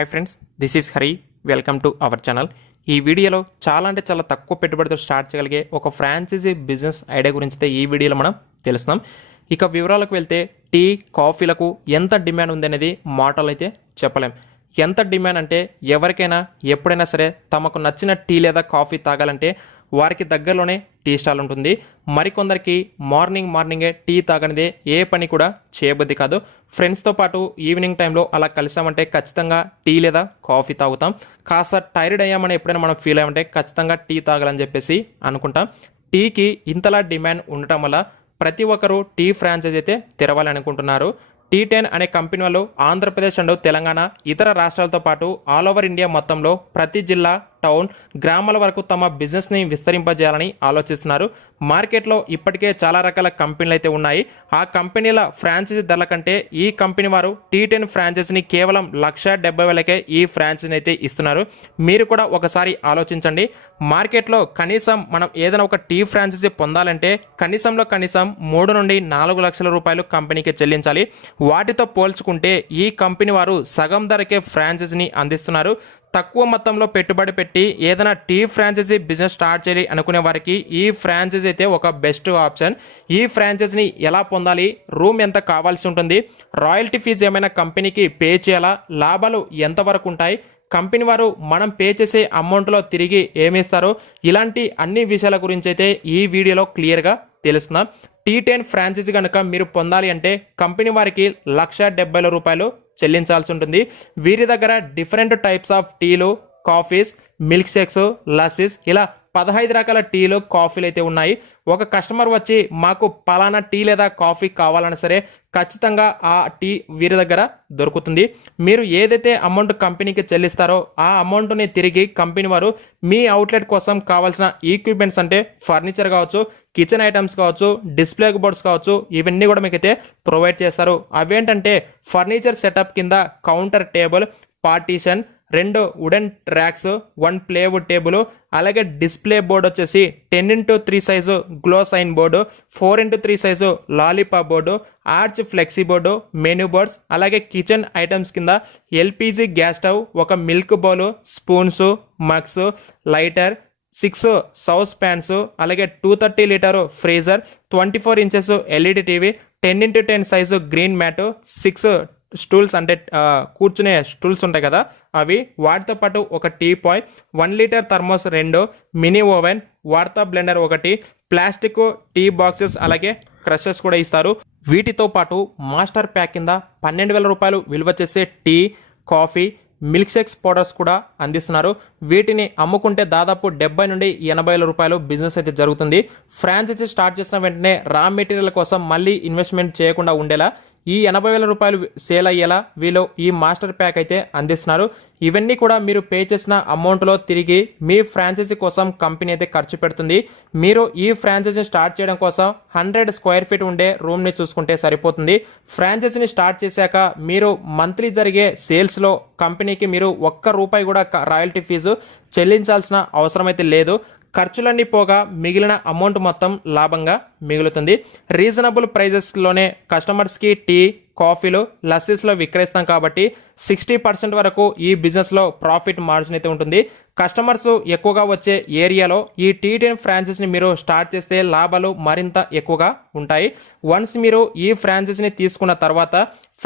Hi friends, this is Hari. Welcome to our channel. ఈ వీడియోలో చాలా తక్కువ పెట్టుబడితో స్టార్ట్ చేయగలిగే ఒక ఫ్రాంచైజీ బిజినెస్ ఐడియా గురించి అయితే ఈ వీడియోలో మనం తెలుస్తున్నాం. ఇక వివరాలకు వెళ్తే టీ, కాఫీలకు ఎంత డిమాండ్ ఉందనేది మాటలు అయితే చెప్పలేం. ఎంత డిమాండ్ అంటే ఎవరికైనా ఎప్పుడైనా సరే తమకు నచ్చిన టీ లేదా కాఫీ తాగాలంటే వారికి దగ్గరలోనే టీ స్టాల్ ఉంటుంది. మరికొందరికి మార్నింగే టీ తాగనిదే ఏ పని కూడా చేయబుద్ధి కాదు. ఫ్రెండ్స్తో పాటు ఈవినింగ్ టైంలో అలా కలిసామంటే ఖచ్చితంగా టీ లేదా కాఫీ తాగుతాం. కాస్త టైర్డ్ అయ్యామని ఎప్పుడైనా మనం ఫీల్ అయ్యామంటే ఖచ్చితంగా టీ తాగాలని చెప్పేసి అనుకుంటాం. టీకి ఇంతలా డిమాండ్ ఉండటం వల్ల ప్రతి ఒక్కరూ టీ ఫ్రాంచైజీ అయితే తెరవాలనుకుంటున్నారు. T10 అనే కంపెనీ వాళ్ళు ఆంధ్రప్రదేశ్ అండ్ తెలంగాణ ఇతర రాష్ట్రాలతో పాటు ఆల్ ఓవర్ ఇండియా మొత్తంలో ప్రతి జిల్లా, టౌన్, గ్రామాల వరకు తమ బిజినెస్ని విస్తరింపజేయాలని ఆలోచిస్తున్నారు. మార్కెట్లో ఇప్పటికే చాలా రకాల కంపెనీలు అయితే ఉన్నాయి. ఆ కంపెనీల ఫ్రాంచైజీ ధరల కంటే ఈ కంపెనీ వారు T10 ఫ్రాంచైజీని కేవలం 1,70,000కే ఈ ఫ్రాంచైజీని అయితే ఇస్తున్నారు. మీరు కూడా ఒకసారి ఆలోచించండి. మార్కెట్లో కనీసం మనం ఏదైనా ఒక టీ ఫ్రాంచైజీ పొందాలంటే కనీసం 3 నుండి 4 లక్షల రూపాయలు కంపెనీకి చెల్లించాలి. వాటితో పోల్చుకుంటే ఈ కంపెనీ వారు సగం ధరకే ఫ్రాంచైజీని అందిస్తున్నారు. తక్కువ మొత్తంలో పెట్టుబడి పెట్టి ఏదైనా టీ ఫ్రాంచైజీ బిజినెస్ స్టార్ట్ చేయాలి అనుకునే వారికి ఈ ఫ్రాంచైజీ అయితే ఒక బెస్ట్ ఆప్షన్. ఈ ఫ్రాంచైజీని ఎలా పొందాలి, రూమ్ ఎంత కావాల్సి ఉంటుంది, రాయల్టీ ఫీజు ఏమైనా కంపెనీకి పే చేయాలా, లాభాలు ఎంతవరకు ఉంటాయి, కంపెనీ వారు మనం పే చేసే అమౌంట్లో తిరిగి ఏమిస్తారో, ఇలాంటి అన్ని విషయాల గురించి అయితే ఈ వీడియోలో క్లియర్గా తెలుసుకుందాం. T10 ఫ్రాంచైజీ కనుక మీరు పొందాలి అంటే కంపెనీ వారికి 1,70,000 రూపాయలు చెల్లించాల్సి ఉంటుంది. వీరి దగ్గర డిఫరెంట్ టైప్స్ ఆఫ్ టీలు, కాఫీస్, మిల్క్ షేక్స్, లస్సీస్ ఇలా 15 రకాల టీలు, కాఫీలు అయితే ఉన్నాయి. ఒక కస్టమర్ వచ్చి మాకు పలానా టీ లేదా కాఫీ కావాలన్నా సరే ఖచ్చితంగా ఆ టీ వీరి దగ్గర దొరుకుతుంది. మీరు ఏదైతే అమౌంట్ కంపెనీకి చెల్లిస్తారో ఆ అమౌంట్ని తిరిగి కంపెనీ వారు మీ అవుట్లెట్ కోసం కావాల్సిన ఈక్విప్మెంట్స్ అంటే ఫర్నిచర్ కావచ్చు, కిచెన్ ఐటమ్స్ కావచ్చు, డిస్ప్లే బోర్డ్స్ కావచ్చు, ఇవన్నీ కూడా మీకు అయితే ప్రొవైడ్ చేస్తారు. అవేంటంటే ఫర్నిచర్ సెటప్ కింద counter table, partition, 2 wooden racks, 1 plywood table, అలాగే డిస్ప్లే బోర్డు వచ్చేసి 10x3 size glow sign board, 4x3 size lollipop board, arch flexi board, menu boards, అలాగే కిచెన్ ఐటమ్స్ కింద ఎల్పిజి గ్యాస్ స్టవ్, ఒక milk bowl, spoons, mugs, lighter, 6 sauce pans, అలాగే 230 litre freezer, 24 inches LED TV, 10x10 size green mat, 6 stools అంటే కూర్చునే stools ఉంటాయి కదా అవి, వాటితో పాటు ఒక teapoy, 1 litre thermos 2, mini oven, వార్తా బ్లెండర్ 1, ప్లాస్టిక్ టీ బాక్సెస్, అలాగే క్రషర్స్ కూడా ఇస్తారు. వీటితో పాటు మాస్టర్ ప్యాక్ కింద 12,000 రూపాయలు విలువ చేసే tea, coffee, milk shakes powders కూడా అందిస్తున్నారు. వీటిని అమ్ముకుంటే దాదాపు 70 నుండి 80,000 రూపాయలు బిజినెస్ అయితే జరుగుతుంది. ఫ్రాంచైజీ స్టార్ట్ చేసిన వెంటనే రా మెటీరియల్ కోసం మళ్ళీ ఇన్వెస్ట్మెంట్ చేయకుండా ఉండేలా ఈ 80,000 రూపాయలు సేల్ అయ్యేలా వీళ్ళు ఈ మాస్టర్ ప్యాక్ అయితే అందిస్తున్నారు. ఇవన్నీ కూడా మీరు పే చేసిన అమౌంట్లో తిరిగి మీ ఫ్రాంచైజీ కోసం కంపెనీ అయితే ఖర్చు పెడుతుంది. మీరు ఈ ఫ్రాంచైజీ స్టార్ట్ చేయడం కోసం 100 స్క్వేర్ ఫీట్ ఉండే రూమ్ని చూసుకుంటే సరిపోతుంది. ఫ్రాంచైజీని స్టార్ట్ చేశాక మీరు మంత్లీ జరిగే సేల్స్లో కంపెనీకి మీరు ₹1 కూడా రాయల్టీ ఫీజు చెల్లించాల్సిన అవసరం అయితే లేదు. ఖర్చులన్నీ పోగా మిగిలిన అమౌంట్ మొత్తం లాభంగా మిగులుతుంది. రీజనబుల్ ప్రైజెస్లోనే కస్టమర్స్కి టీ, కాఫీలు, లస్సీస్లో విక్రయిస్తాం కాబట్టి 60% వరకు ఈ బిజినెస్లో ప్రాఫిట్ మార్జిన్ అయితే ఉంటుంది. కస్టమర్స్ ఎక్కువగా వచ్చే ఏరియాలో ఈ T10 ఫ్రాంచైజీని మీరు స్టార్ట్ చేస్తే లాభాలు మరింత ఎక్కువగా ఉంటాయి. వన్స్ మీరు ఈ ఫ్రాంచైజీని తీసుకున్న తర్వాత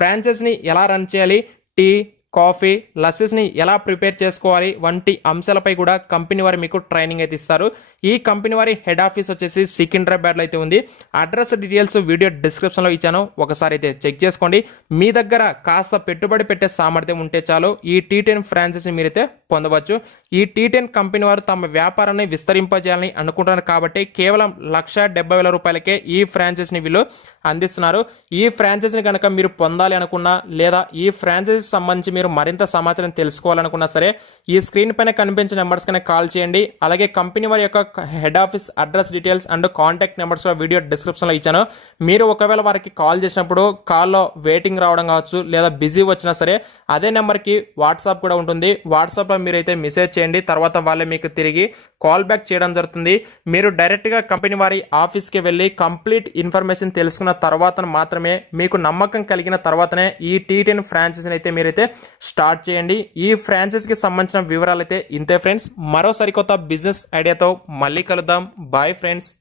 ఫ్రాంచైజీని ఎలా రన్ చేయాలి, టీ, కాఫీ, లస్సీస్ని ఎలా ప్రిపేర్ చేసుకోవాలి వంటి అంశాలపై కూడా కంపెనీ వారు మీకు ట్రైనింగ్ అయితే ఇస్తారు. ఈ కంపెనీ వారి హెడ్ ఆఫీస్ వచ్చేసి సికింద్రాబాద్లో అయితే ఉంది. అడ్రస్ డీటెయిల్స్ వీడియో డిస్క్రిప్షన్లో ఇచ్చాను, ఒకసారి అయితే చెక్ చేసుకోండి. మీ దగ్గర కాస్త పెట్టుబడి పెట్టే సామర్థ్యం ఉంటే చాలు ఈ T10 ఫ్రాంచైజీ మీరైతే పొందవచ్చు. ఈ T10 కంపెనీ వారు తమ వ్యాపారాన్ని విస్తరింపజేయాలని అనుకుంటున్నారు కాబట్టి కేవలం 1,70,000 రూపాయలకే ఈ ఫ్రాంచైజీని వీళ్ళు అందిస్తున్నారు. ఈ ఫ్రాంచైజీని కనుక మీరు పొందాలి అనుకున్నా లేదా ఈ ఫ్రాంచైజీ సంబంధించి మీరు మరింత సమాచారం తెలుసుకోవాలనుకున్నా సరే ఈ స్క్రీన్ పైన కనిపించే నెంబర్స్ కన్నా కాల్ చేయండి. అలాగే కంపెనీ వారి యొక్క head office address details and contact numbers video డిస్క్రిప్షన్లో ఇచ్చాను. మీరు ఒకవేళ వారికి కాల్ చేసినప్పుడు కాల్లో వెయిటింగ్ రావడం కావచ్చు లేదా బిజీ వచ్చినా సరే అదే నెంబర్కి వాట్సాప్ కూడా ఉంటుంది. వాట్సాప్లో మీరైతే మెసేజ్ చేయండి, తర్వాత వాళ్ళే మీకు తిరిగి కాల్ బ్యాక్ చేయడం జరుగుతుంది. మీరు డైరెక్ట్గా కంపెనీ వారి ఆఫీస్కి వెళ్ళి కంప్లీట్ ఇన్ఫర్మేషన్ తెలుసుకున్న తర్వాత మాత్రమే మీకు నమ్మకం కలిగిన తర్వాతనే ఈ T10 ఫ్రాంచైజీని అయితే మీరైతే స్టార్ట్ చేయండి. ఈ ఫ్రాంచైజీకి సంబంధించిన వివరాలు అయితే ఇంతే ఫ్రెండ్స్. మరో సరికొత్త బిజినెస్ ఐడియాతో మళ్ళీ కలుద్దాం. Bye friends.